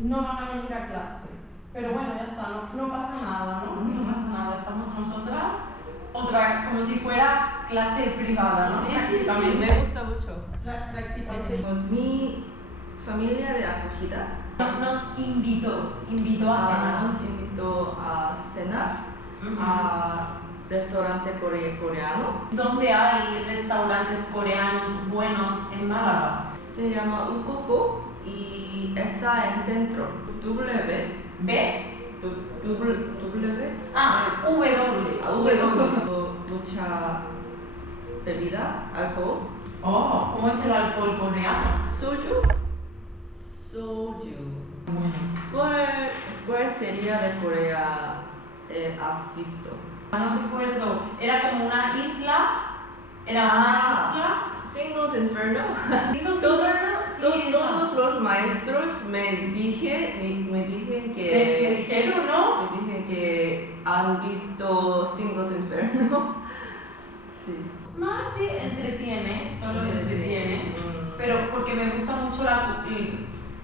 no van a venir a clase. Pero bueno, ya está, no pasa nada, ¿no? No pasa nada, estamos nosotras, otra, como si fuera clase privada, ¿no? Sí, me gusta mucho. Prácticamente. Es mi familia de acogida. Nos invitó a cenar. Nos invitó a cenar a restaurante coreano. ¿Dónde hay restaurantes coreanos buenos en Málaga? Se llama Ukoko y está en centro. W. ¿B? W. W. Mucha bebida, alcohol. Oh, ¿cómo es el alcohol coreano? Soju. ¿Cuál sería de Corea has visto? No recuerdo, era como una isla. Era una isla. Singles Inferno. Singles Todos, Inferno, sí, todos los maestros me dijeron que me dijeron, ¿no? me dijeron que han visto Singles Inferno. Sí. Más sí, entretiene, solo entretiene. Pero porque me gusta mucho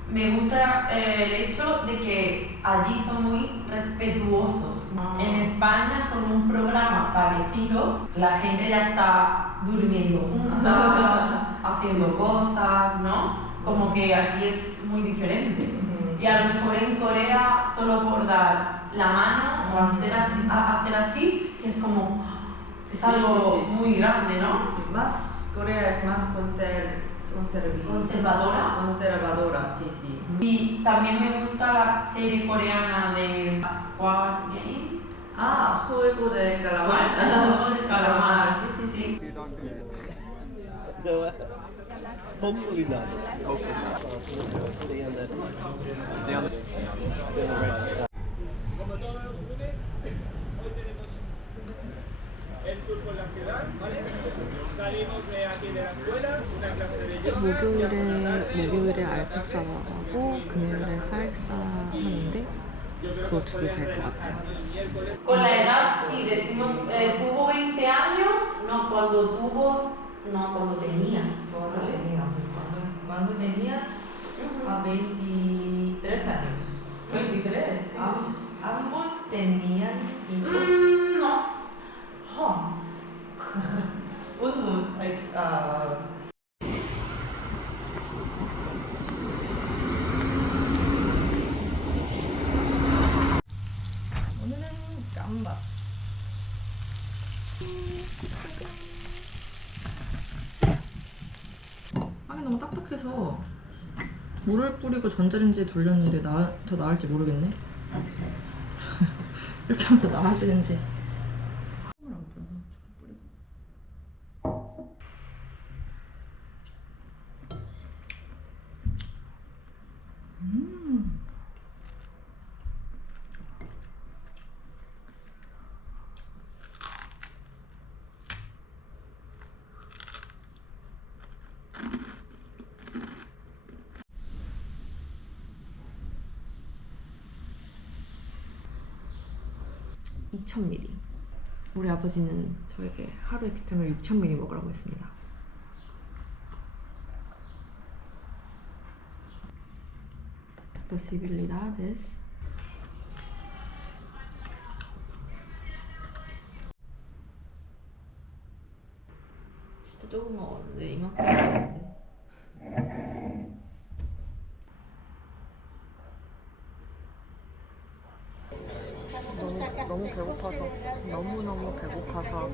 me gusta el hecho de que allí son muy respetuosos. En España, con un programa parecido, la gente ya está durmiendo juntas, haciendo cosas, ¿no? Como que aquí es muy diferente. Y a lo mejor en Corea, solo por dar la mano o hacer así, que es como, es algo muy grande, ¿no? Sí, Corea es más conservadora, sí. Y también me gusta la serie coreana de Squad Game. Juego de calamar. Juego de calamar, sí. Hopefully not. Hopefully not. Stay on the right spot. Como todos los lunes, hoy tenemos el tour por la ciudad, ¿vale? Salimos de aquí de la escuela, una clase de yoga. 목요일에 알파 사와하고 금요일에 살사 하는데 그거 두 개 될 것 같아요. Con la edad, sí, decimos, tuvo 20 años, cuando tenía. Cuando tenía 23 años. 23, sí. Ambos tenían hijos. No. 오늘은 깜바. 빵이 너무 딱딱해서 물을 뿌리고 전자레인지에 돌렸는데 더 나을지 모르겠네. 이렇게 하면 더 나아지는지. (2000ml) 우리 아버지는 저에게 하루에 비타민 6000ml 먹으라고 했습니다. posibilidades. 진짜 조금 먹었는데 이만큼 먹었는데. 너무 배고파서 너무너무 배고파서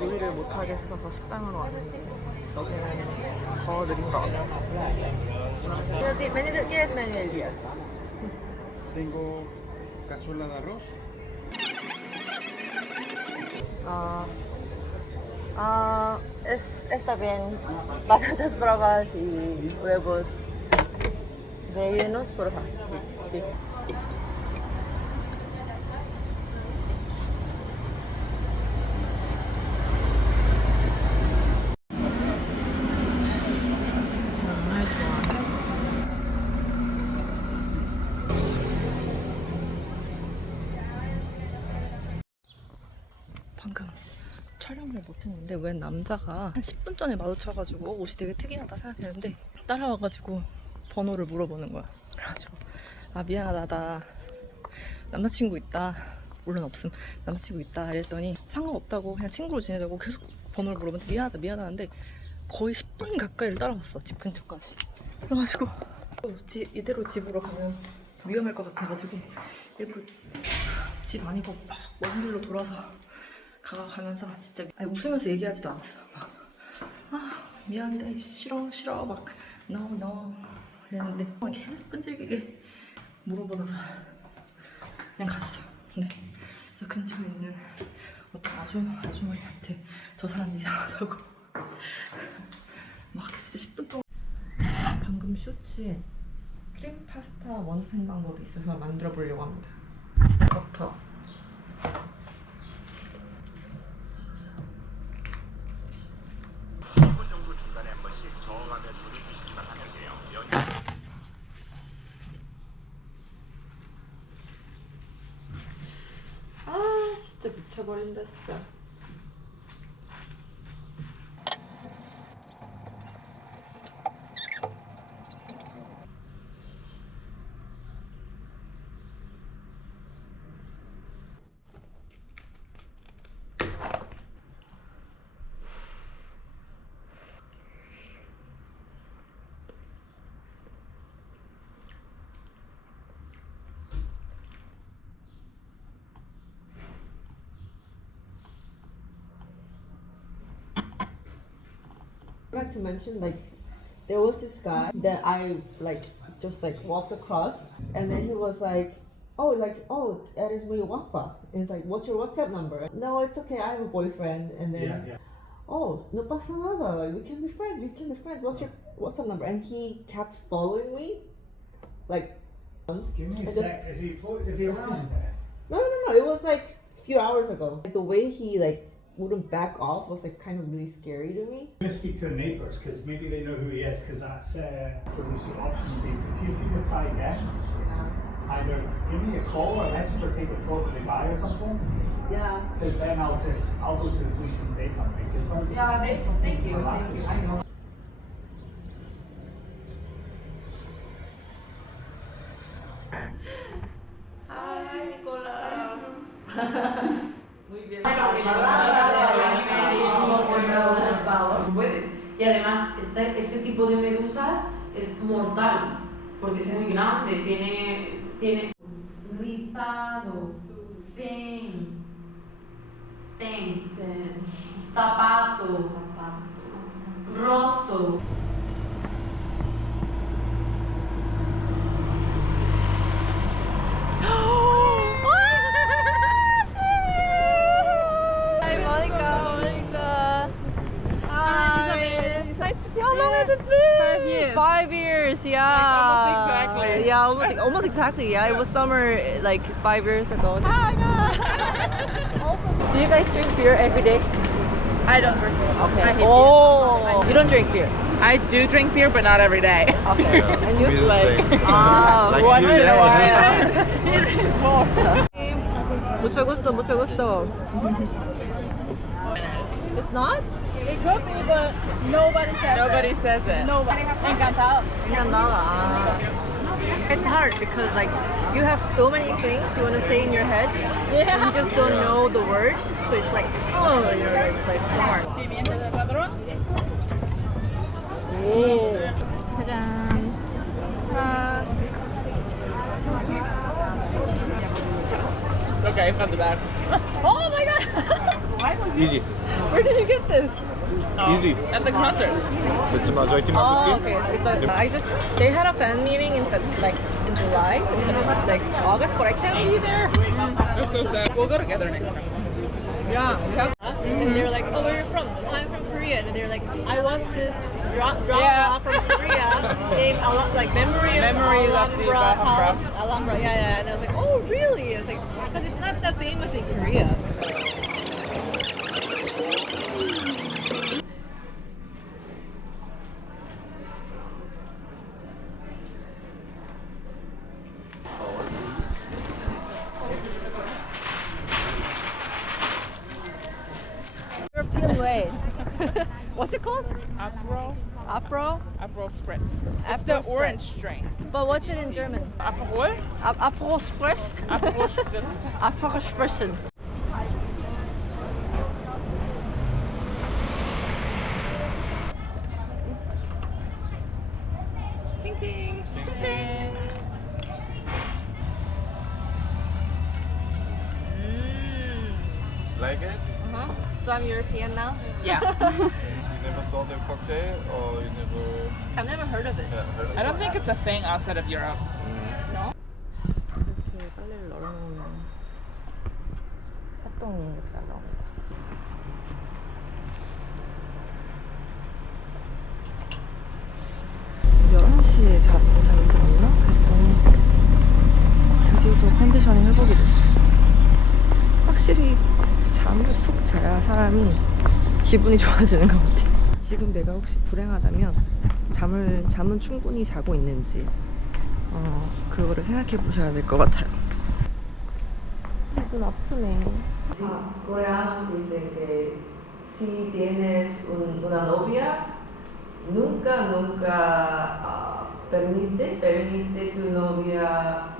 요리를 못하겠어서 식당으로 왔는데 여기는 더 느린가 봐요. ¿Qué es menú del día? Tengo cazuela de arroz. Está bien. Patatas bravas y huevos rellenos, por favor. Sí. 정말 좋아요. 방금 촬영을 못했는데 웬 남자가 한 10분 전에 마주쳐가지고 옷이 되게 특이하다 생각했는데 따라와가지고 번호를 물어보는 거야. 그래가지고 아 미안하다 나 남자친구 있다. 물론 없음. 남자친구 있다 이랬더니 상관없다고 그냥 친구로 지내자고 계속 번호를 물어보는데 미안하다는데 거의 10분 가까이를 따라갔어. 집 근처까지. 그래가지고 이대로 집으로 가면 위험할 것 같아가지고 일부러 집 아니고 막 먼 길로 돌아서 가면서 진짜 아니, 웃으면서 얘기하지도 않았어. 막 미안해 싫어 막 no 이랬는데 계속 끈질기게 물어보다가 그냥 갔어. 네. 그래서 근처에 있는 어떤 아주머니한테 저 사람 이상하다고 막 진짜 10분 동안. 방금 쇼츠에 크림 파스타 원팬 방법이 있어서 만들어 보려고 합니다. 버터 10분 정도 중간에 한 번씩 저어가며 졸여주시기만 하면 돼요. 진짜 미쳐버린다 진짜. I forgot to mention, like, there was this guy that I just walked across, and then he was like, eres muy guapa. And it's like, what's your WhatsApp number? No, it's okay, I have a boyfriend. And then, oh, no pasa nada, like, we can be friends. What's your WhatsApp number? And he kept following me, like, Give me a sec. Is he around there? no, it was like a few hours ago. Like, the way he wouldn't back off was like kind of really scary to me. I'm gonna speak to the neighbours because maybe they know who he is. Because that's solution option would be if you see this guy again, either give me a call or a message or take a photo they buy or something. Yeah. Because then I'll go to the police and say something. Yeah, thank you. I know. Hi Nicola. Muy bien. Puedes. Y además, este tipo de medusas es mortal, porque es muy grande, tiene rizado, zapato, rozo. Hi, Monica. Hi. Nice to see you. How long has it been? 5 years. 5 years, yeah. almost exactly. Yeah, almost exactly. Yeah, it was summer 5 years ago. Oh, do you guys drink beer every day? I don't drink beer. Okay. I hate Oh, you don't drink beer. I do drink beer, but not every day. Okay. And you? Like Once you in a say. while. It is more. Mucho gusto. It's not? It could be, but nobody says it. Nobody. Encantado. Encantada. It's hard because you have so many things you want to say in your head, and you just don't know the words. So it's it's so hard. Pimienta del padrón. 짜잔. Okay, from the back. Oh my god! Easy. Where did you get this? Easy. At the concert. Oh, okay. So they had a fan meeting in July, August, but I can't be there. That's so sad. We'll go together next time. Yeah. And they're like, oh, where are you from? I'm from Korea. And they're like, I watched this drama from Korea named Memories of Alhambra. Yeah. And I was like, oh, really? I was like, because it's not that famous in Korea. European way. What's it called? Afro. Afro? Aperol Spritz. It's the orange strain. But what's it in German? Aperol? Aperol Spritz? Aperol Spritz. Aperol Spritzen. 칭칭. 칭칭. Like it? So I'm European now? Yeah. You never saw the cocktail or you never I've never heard of it. heard of I don't think it's a thing outside of Europe. 이렇게 빨래를 널어놓으면 새똥이 이렇게 날라옵니다. (11시에) 잠들었나? 그랬더니 드디어 저 컨디션이 회복이 됐어. 확실히 잠을 푹 자야 사람이 기분이 좋아지는 것 같아. 지금 내가 혹시 불행하다면 잠은 충분히 자고 있는지 그거를 생각해 보셔야 될 것 같아요. 눈 아프네. Coreanos dicen que si tienes una novia, nunca permite tu novia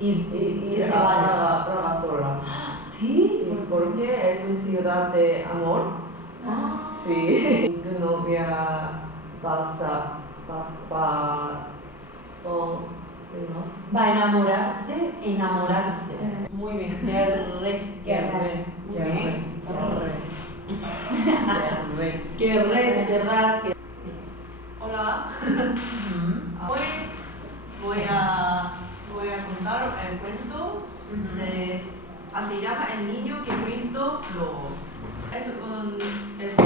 ir se a vaya. Praga sola. ¿Sí? Sí, porque es una ciudad de amor. Sí. Y tu novia va Va a enamorarse. Muy bien. Querrás. Hola. Hoy voy a contar el cuento de se llama El niño que pintó lobo. Es un cuento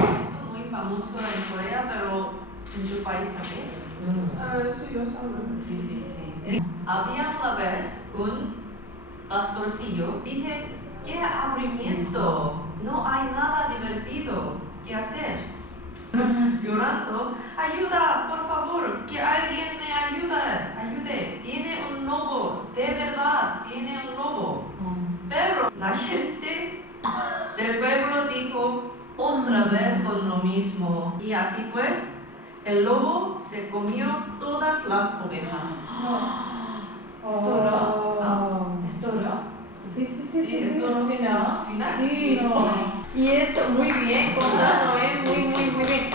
muy famoso en Corea, pero en tu país también. Sí, yo sabía. Sí. Había una vez un pastorcillo. Dije, ¡qué aburrimiento! No hay nada divertido que hacer. Llorando, ayuda, por favor, que alguien me ayude. Viene un lobo, de verdad, viene un lobo. Pero la gente del pueblo dijo otra vez con lo mismo. Y así pues, el lobo se comió todas las ovejas. ¿Esto Sí, es es final. Final. Sí, no. Y esto, muy bien, contado, muy bien.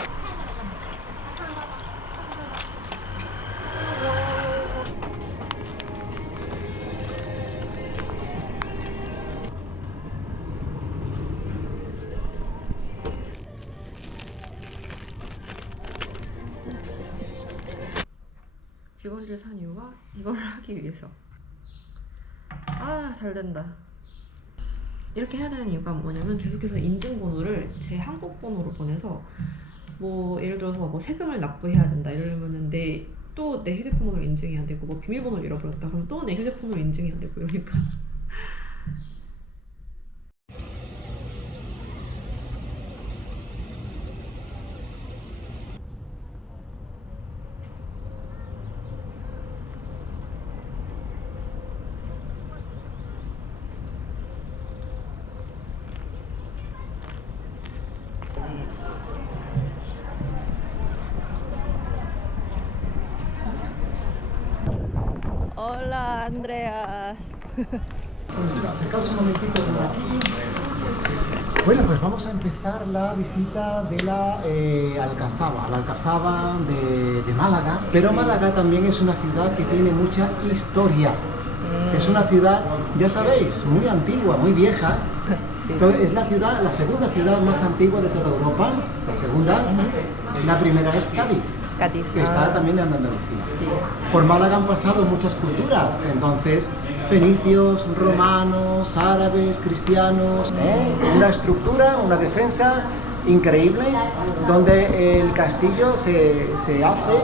귀걸이를 산 이유가 이걸 하기 위해서. 잘 된다. 이렇게 해야 되는 이유가 뭐냐면 계속해서 인증번호를 제 한국 번호로 보내서 뭐 예를 들어서 뭐 세금을 납부해야 된다 이러면은 또 내 휴대폰으로 인증해야 되고 뭐 비밀번호를 잃어버렸다 그러면 또 내 휴대폰으로 인증해야 되고 이러니까. Hola, Andrea. Acercaos un momentito por aquí. Bueno, pues vamos a empezar la visita de la Alcazaba de Málaga. Pero Málaga también es una ciudad que tiene mucha historia. Es una ciudad, ya sabéis, muy antigua, muy vieja. Es la segunda ciudad más antigua de toda Europa. La segunda, la primera es Cádiz. Que está también en Andalucía. Sí. Por Málaga han pasado muchas culturas, entonces fenicios, romanos, árabes, cristianos, una estructura, una defensa increíble, donde el castillo se hace.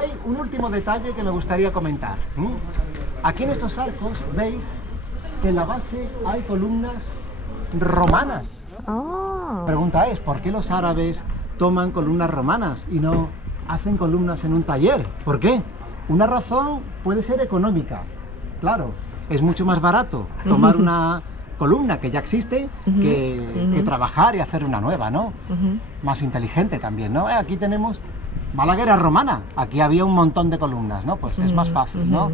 Hay un último detalle que me gustaría comentar. Aquí en estos arcos veis que en la base hay columnas romanas. Pregunta es, ¿por qué los árabes toman columnas romanas y no hacen columnas en un taller? ¿Por qué? Una razón puede ser económica. Claro, es mucho más barato tomar una columna que ya existe que trabajar y hacer una nueva, ¿no? Más inteligente también, ¿no? Aquí tenemos Málaga era romana, aquí había un montón de columnas, ¿no? Pues es más fácil, ¿no?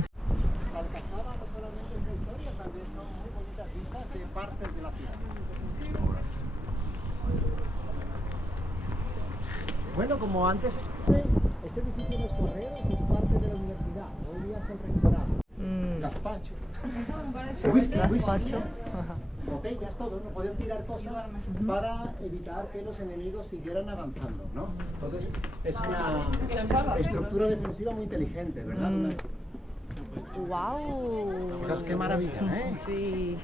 La Alcazaba no solamente es la historia, también son muy bonitas vistas de partes de la ciudad. Bueno, como antes, este edificio de los correos es parte de la universidad, hoy día se han recuperado. Gazpacho. Whisky. Botellas, todo, no podían tirar cosas para evitar que los enemigos siguieran avanzando, ¿no? Entonces es una estructura defensiva muy inteligente, ¿verdad? ¡Wow! Fijaos qué maravilla, ¿eh? Sí.